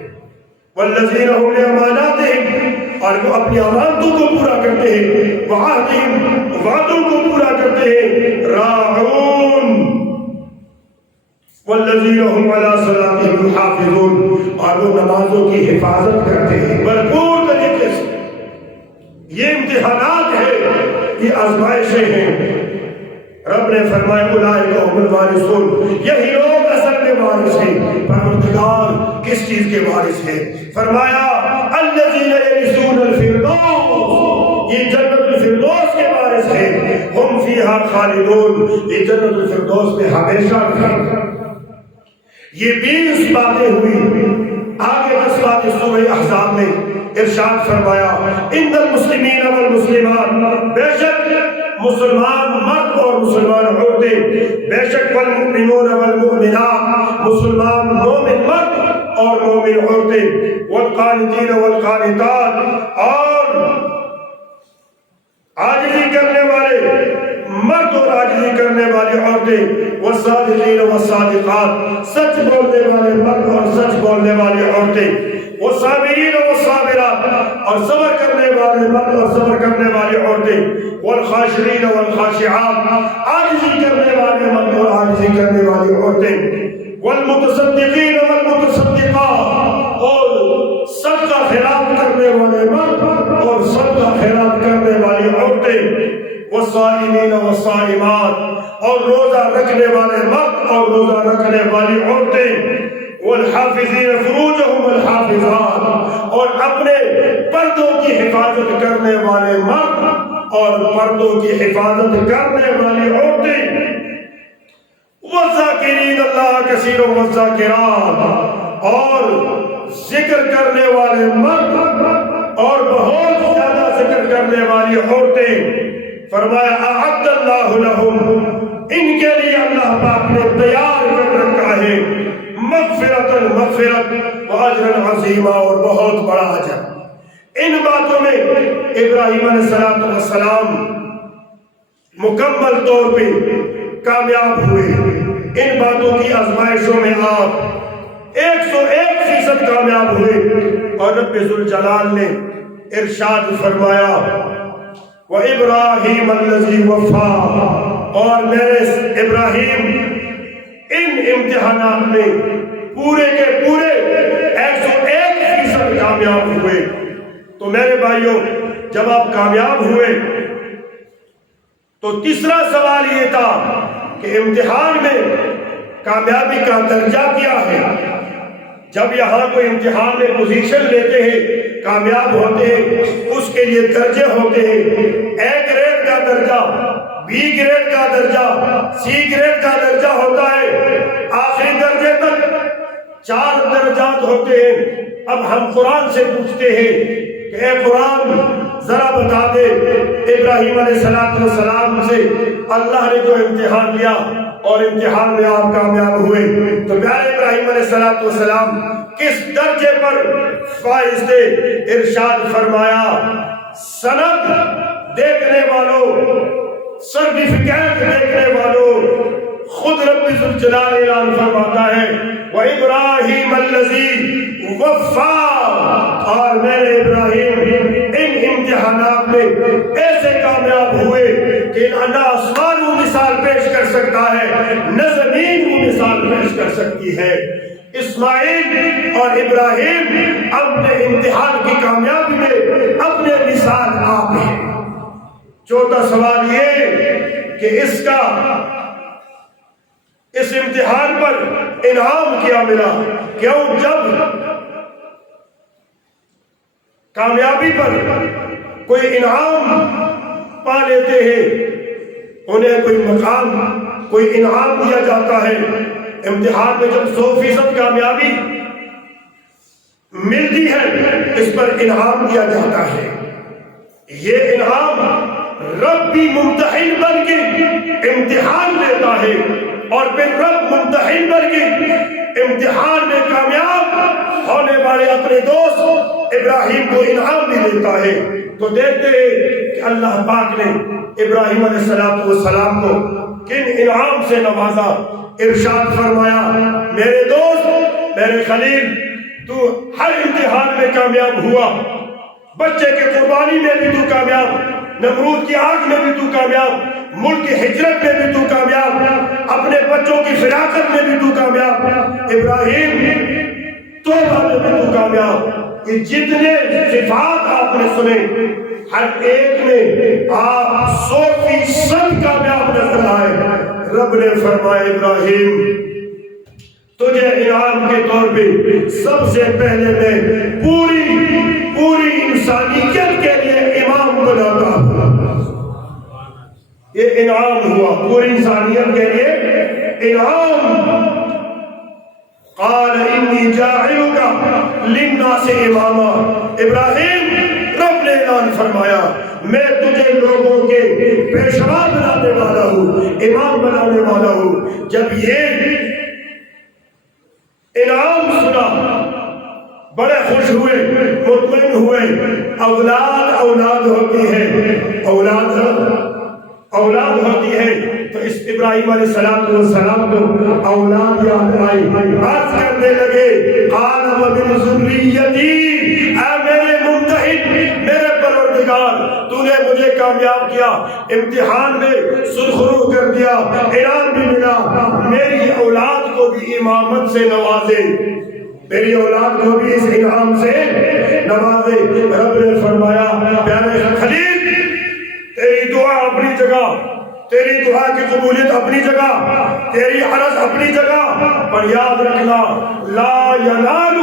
والذین هم لأماناتهم، اور وہ اپنی امانتوں کو پورا کرتے ہیں، وعہدہم، وعدوں کو پورا کرتے ہیں، راعون۔ والذین هم علی صلاتہم یحافظون، اور وہ نمازوں کی حفاظت کرتے ہیں بھرپور طریقے سے۔ یہ امتحانات ہیں، یہ آزمائشیں ہیں۔ رب نے فرمایا اولئک هم الوارثون، یہی لوگ اصل میں وارث ہیں۔ پروردگار کس چیز کے وارث ہیں؟ فرمایا الذین یرثون الفردوس، یہ جنت الفردوس کے وارث ہیں۔ ہم فیہا خالدون، یہ جنت الفردوس میں ہمیشہ رہیں۔ یہ 20 باتیں ہوئی۔ آگے 10 باتیں سورہ احزاب میں ارشاد فرمایا ان المسلمین والمسلمات، بے شک مسلمان مرد اور مسلمان عورتیں، بے شک والمؤمنون والمؤمنات، مسلمان مومن مرد اور مومن عورتیں، والقانتین والقانتات، اور عاجزی کرنے والے مرد اور عاجزی کرنے والی عورتیں، والصادقین والصادقات، سچ بولنے والے مرد اور سچ بولنے والی عورتیں، والصابرین والصابرات، اور صبر کرنے والے مرد اور صبر کرنے والی عورتیں، والخاشعین والخاشعات، عاجزی کرنے والے مرد اور عاجزی کرنے والی عورتیں، والمتصدقین والمتصدقات، اور صدقہ خیرات کرنے والے مرد اور صدقہ خیرات کرنے والی عورتیں، والصائمین والصائمات، اور روزہ رکھنے والے مرد اور روزہ رکھنے والی عورتیں، والحافظین فروجہم والحافظات، اور اپنے پردوں کی حفاظت کرنے والے مرد اور پردوں کی حفاظت کرنے والی عورتیں، والذاکرین اللہ کثیر والذاکرات، اور ذکر کرنے والے مرد اور بہت زیادہ ذکر کرنے والی عورتیں۔ فرمایا اعد اللہ لہم، ان کے لیے اللہ پاک نے تیار کر رکھا ہے مغفرت و اجر عظیمہ، اور بہت بڑا اجر۔ ان باتوں میں ابراہیم علیہ السلام مکمل طور پہ کامیاب ہوئے۔ ان باتوں کی آزمائشوں میں آپ 101% کامیاب ہوئے، اور رب ذوالجلال نے ارشاد فرمایا وَإِبْرَاهِيمَ الَّذِي وَفَّى، اور میرے ابراہیم ان امتحانات میں پورے کے پورے 101% کامیاب ہوئے۔ تو میرے بھائیوں، جب آپ کامیاب ہوئے تو تیسرا سوال یہ تھا کہ امتحان میں کامیابی کا درجہ کیا ہے؟ جب یہاں کوئی امتحان میں پوزیشن لیتے ہیں، کامیاب ہوتے ہیں، اس کے لیے درجے ہوتے ہیں۔ اے گریڈ کا درجہ، بی گریڈ کا درجہ، سی گریڈ کا درجہ ہوتا ہے، آخری درجے تک 4 درجات ہوتے ہیں۔ اب ہم قرآن سے پوچھتے ہیں کہ اے قرآن ذرا بتا دے، ابراہیم علیہ السلام سے اللہ نے جو امتحان لیا اور امتحان میں آپ کامیاب ہوئے، تو پیارے ابراہیم علیہ السلام کس درجے پر فائز تھے؟ ارشاد فرمایا سند دیکھنے والوں، سرٹیفکیٹ دیکھنے والوں، خود رب ذوالجلال اعلان فرماتا ہے وَإِبْرَاهِيمَ الَّذِي وَفَّى، اور میرے ابراہیم ان امتحانات میں ایسے کامیاب ہوئے کہ نہ آسمان وہ مثال پیش کر سکتا ہے، نہ زمین وہ مثال پیش کر سکتی ہے۔ اسماعیل اور ابراہیم اپنے امتحان کی کامیابی میں اپنے مثال آپ ہیں۔ چوتھا سوال یہ کہ اس امتحان پر انعام کیا ملا؟ کیوں جب کامیابی پر کوئی انعام پا لیتے ہیں، انہیں کوئی مقام، کوئی انعام دیا جاتا ہے، امتحان میں جب 100% کامیابی ملتی ہے، اس پر انعام دیا جاتا ہے۔ یہ انعام رب بھی ممتحن بن کے امتحان لیتا ہے، اور پھر رب ممتحن بن کے امتحان میں کامیاب ہونے والے اپنے دوست ابراہیم کو انعام بھی دیتا ہے۔ تو دیکھتے ہیں کہ اللہ پاک نے ابراہیم علیہ السلام کو کن انعام سے نوازا۔ ارشاد فرمایا میرے دوست، میرے خلیل، تو ہر امتحان میں کامیاب ہوا، بچے کے قربانی میں بھی تو کامیاب، نمرود کی آگ میں بھی تو کامیاب، ملک کی ہجرت میں بھی تو کامیاب، اپنے بچوں کی فراقت میں بھی تو کامیاب، ابراہیم توبہ میں بھی تو کامیاب۔ یہ جتنے صفات آپ نے سنے، ہر ایک میں آپ 100% کامیاب نظر آئے۔ رب نے فرمایا ابراہیم تجھے انعام کے طور پہ سب سے پہلے میں پوری انسانیت کے لیے امام بناتا ہوں۔ یہ انعام ہوا پوری انسانیت کے لیے انعام۔ قال انی جاعلک للناس اماما، ابراہیم رب نے اعلان فرمایا میں تجھے لوگوں کے پیشوا بنانے والا ہوں، امام بنانے والا ہوں۔ جب یہ انعام سنا بڑے خوش ہوئے، مطمئن ہوئے۔ اولاد ہوتی ہے، اولاد ہوتی ہے تو اس ابراہیم علیہ السلام کو اولاد یاد آئی، عرض کرنے لگے قال ومن ذریتی، اے میرے ممتحن، میرے پروردگار، تو نے مجھے کامیاب کیا، امتحان میں سرخرو کر دیا، انعام بھی ملا، میری اولاد کو بھی امامت سے نوازے، میری اولاد کو بھی اس انعام سے نوازے۔ رب نے فرمایا پیارے خلیل تیری دعا اپنی جگہ، تیری دعا کی قبولیت اپنی جگہ، تیری عرض اپنی جگہ، پر یاد رکھنا لا ینال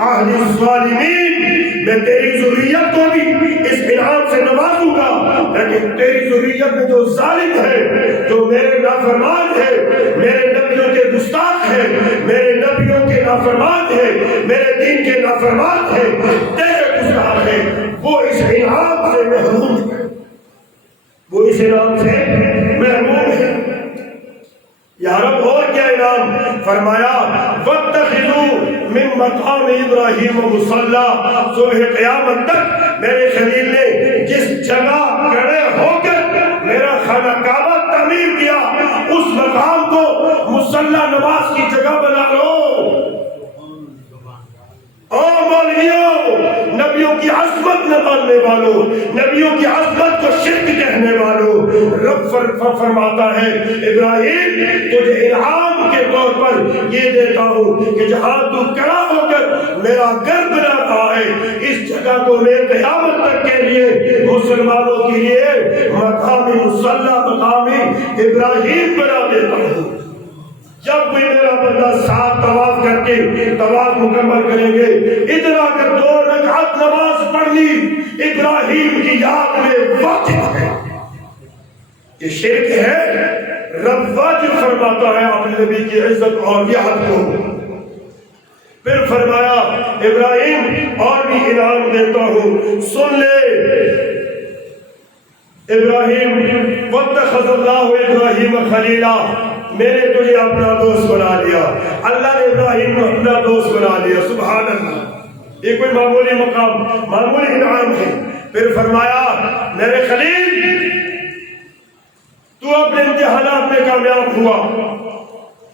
عہد الظالمین، میں تیری ذریت کو بھی اس انعام سے نوازوں گا، لیکن تیری ذریت میں جو ظالم ہے، جو میرے نافرمان ہے، میرے نبیوں کے گستاخ ہے، میرے نبیوں کے نافرمان ہے، میرے دین کے نافرمان ہے، تیرے گستاخ ہے، وہ اس انعام سے محروم ہے، وہ اس انعام سے محروم ہے۔ یا رب اور کیا انعام؟ فرمایا وَاتَّخِذُوا مِن مَقَامِ إِبْرَاهِيمَ مُصَلَّى، صبح قیامت تک میرے خلیل نے جس جگہ کھڑے ہو کر میرا خانہ کعبہ تعمیر کیا، اس مقام کو مصلی نماز کی جگہ بنا لو۔ او مولویوں، نبیوں کی عظمت نہ ماننے والوں، نبیوں کی عظمت کو شرک کہنے والوں، رب فرماتا ہے ابراہیم تجھے انعام کے طور پر یہ دیتا ہوں کہ جہاں تو کھڑا ہو کر میرا گھر بنا رہا ہے، اس جگہ کو میں قیامت تک کے لیے مسلمانوں کے لیے مقام مصلی مقام ابراہیم بنا دیتا ہوں۔ جب بھی میرا بندہ 7 طواف کر کے طواف مکمل کریں گے، ادھر آ کر 2 رکعت نماز پڑھنی ابراہیم کی یاد میں واجب ہے۔ یہ شرک ہے، رب واجب فرماتا ہے اپنے نبی کی عزت اور یاد کو۔ پھر فرمایا ابراہیم اور بھی انعام دیتا ہوں، سن لے ابراہیم، وَاتَّخَذَ اللَّهُ إِبْرَاهِيمَ خَلِيلًا، میں نے تجھے اپنا دوست بنا لیا، اللہ نے ابراہیم کو اپنا دوست بنا لیا۔ سبحان اللہ، یہ کوئی معمولی مقام، معمولی انعام ہے۔ پھر فرمایا میرے خلیل تو اپنے امتحانات میں کامیاب ہوا،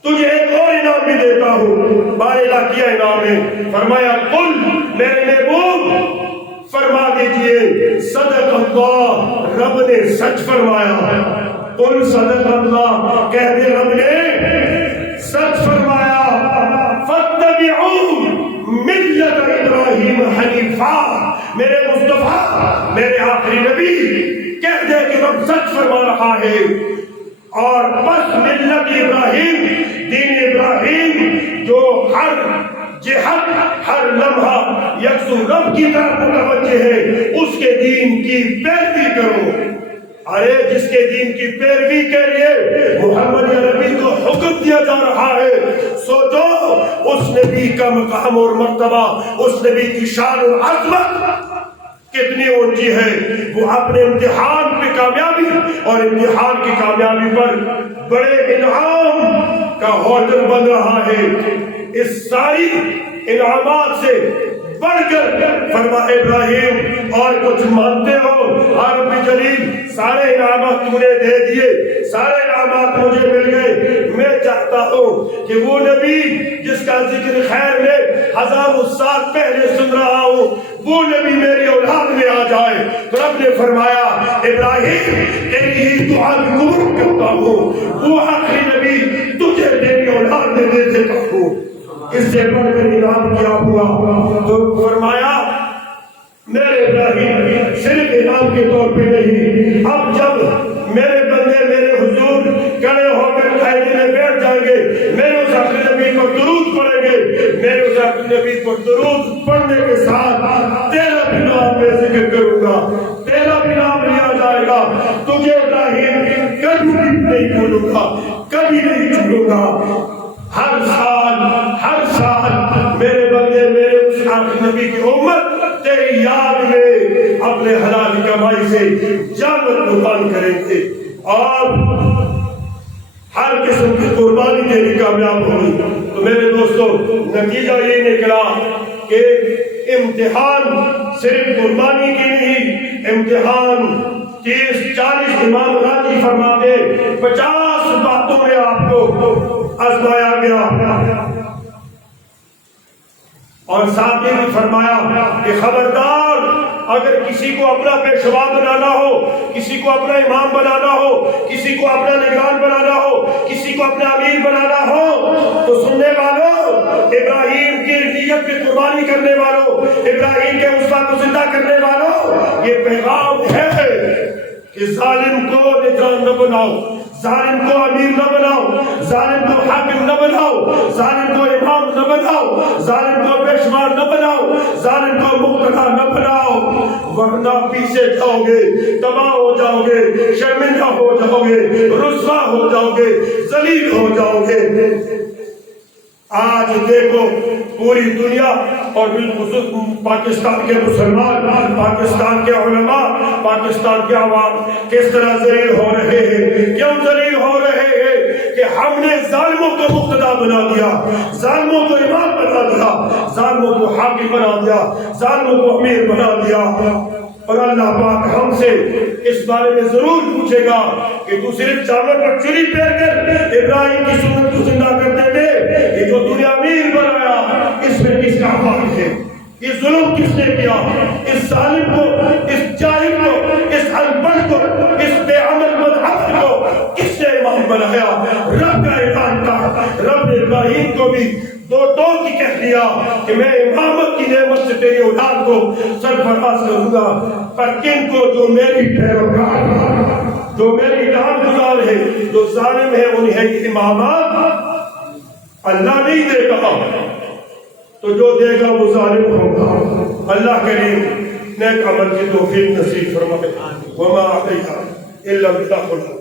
تجھے ایک اور انعام بھی دیتا ہوں، بارے کیا انعام ہے؟ فرمایا قل، میرے محبوب فرما دیجئے صدق اللہ، رب نے سچ فرمایا۔ قل صدق اللہ، کہہ دے رب نے سچ فرمایا۔ فاتبعوا ملت ابراہیم حنیفا، میرے مصطفیٰ، میرے آخری نبی کہہ دے کہ رب سچ فرما رہا ہے، اور بس ملت ابراہیم، دین ابراہیم جو ہر جہت ہر لمحہ یکسو رب کی طرف متوجہ ہے، اس کے دین کی پیروی کرو۔ ارے جس کے دین کی پیروی کے لیے محمد عربی کو حکم دیا جا رہا ہے، سوچو اس نبی کا مقام اور مرتبہ، اس نبی کی شان اور عظمت کتنی اونچی ہے۔ وہ اپنے امتحان پہ کامیابی اور امتحان کی کامیابی پر بڑے انعام کا ہوٹل بن رہا ہے۔ اس ساری انعامات سے بڑھ کر فرما ابراہیم اور کچھ مانتے ہو؟ رب جلیل سارے انعامات تم نے دے دیے، سارے انعامات مجھے مل گئے، میں چاہتا ہوں کہ وہ نبی جس کا ذکر خیر میں 1000 سال پہلے سن رہا ہوں، وہ نبی میری اولاد میں آ جائے۔ تو رب نے فرمایا ابراہیم تیری ہی دعا قبول کرتا ہوں، وہ آخری نبی تجھے میری اولاد میں دے دیتا ہوں۔ اس سے بڑھ کر انعام کیا ہوا؟ تو فرمایا میرے ابراہیم صرف انعام کے طور پہ نہیں، اب جب میرے بندے میرے حضور کھڑے ہو کر قائدے میں بیٹھ جائیں گے، میرے اس آخری نبی پر درود پڑھیں گے، میرے اس آخری نبی پر درود پڑھنے کے ساتھ تیرا بھی نام میں ذکر کروں گا، تیرا بھی نام لیا جائے گا، تجھے ابراہیم کبھی نہیں بھولوں گا، کبھی نہیں چھوڑوں گا۔ ہر سال میرے بندے میرے اس آخری نبی کی امت تیری یاد میں اپنے حلال کمائی سے جانت قربان کریں گے، اور ہر قسم کی قربانی تیری کامیاب ہوگی۔ تو میرے دوستو نتیجہ یہ نکلا کہ امتحان صرف قربانی کی نہیں، امتحان 30-40 امام راضی فرماتے 50 باتوں میں آپ کو آزمایا گیا، اور ساتھ ہی بھی فرمایا کہ خبردار اگر کسی کو اپنا پیشوا بنانا ہو، کسی کو اپنا امام بنانا ہو، کسی کو اپنا نگران بنانا ہو، کسی کو اپنا امیر بنانا ہو، تو سننے والوں، ابراہیم کی نیت پہ قربانی کرنے والوں، ابراہیم کے اسوہ کو زندہ کرنے والوں، یہ پیغام ہے کہ ظالم کو نگران نہ بناؤ، ظالم کو امیر نہ بناؤ، ظالم کو حاکم نہ بناؤ، ظالم کو امام نہ بناؤ، ظالم کو پیشوا نہ بناؤ، ظالم کو مقتدا نہ بناؤ، ورنہ پیچھے جاؤ گے، تباہ ہو جاؤ گے، شرمندہ ہو جاؤ گے، رسوا ہو جاؤ گے، ذلیل ہو جاؤ گے۔ آج دیکھو پوری دنیا اور بالخصوص پاکستان کے مسلمان، پاکستان کے علماء، پاکستان کے عوام کس طرح ذلیل ہو رہے ہیں۔ کیوں ذلیل ہو رہے ہیں؟ کہ ہم نے ظالموں کو مقتدا بنا دیا، ظالموں کو امام بنا دیا، ظالموں کو حاکم بنا دیا، ظالموں کو امیر بنا دیا۔ اور اللہ پاک ہم سے اس بارے میں ضرور پوچھے گا کہ تو صرف جانور پر چری پھیر کر ابراہیم کی سنت کو زندہ کرتے تھے، یہ جو دنیا امیر بنایا اس میں کس کا حق ہے؟ یہ ظلم کس نے کیا؟ اس ظالم کو، اس جاہل کو، اس انپڑھ کو، اس بے عمل بدعمل کو کس نے امام بنایا؟ رب کا اعلان تھا، رب نے ابراہیم کو بھی دو ٹوک کی کہہ دیا کہ میں امامت کی نعمت سے تیری اولاد کو سرفراز کروں گا، پر کن کو؟ جو میری پیروکار، جو میری اطاعت گزار ہے، جو ظالم ہے، انہیں امامات اللہ نہیں دے گا، تو جو دے گا وہ ظالم ہوگا۔ اللہ کریم نیک عمل کی توفیق نصیب فرمائے۔ وما علینا الا البلاغ۔